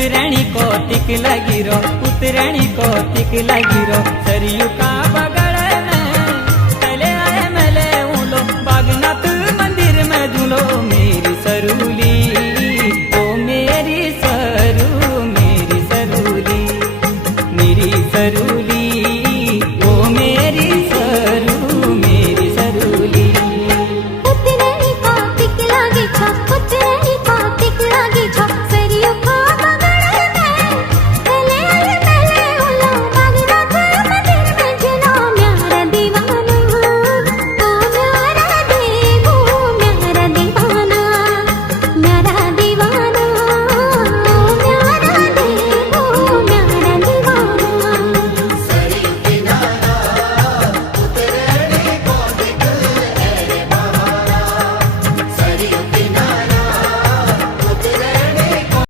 उतरणी को टिक लगी रो, उतरणी को टिक लगी रो। सरयू का बगड़ में चले आए मेले उलो, बागनाथ मंदिर में झूलो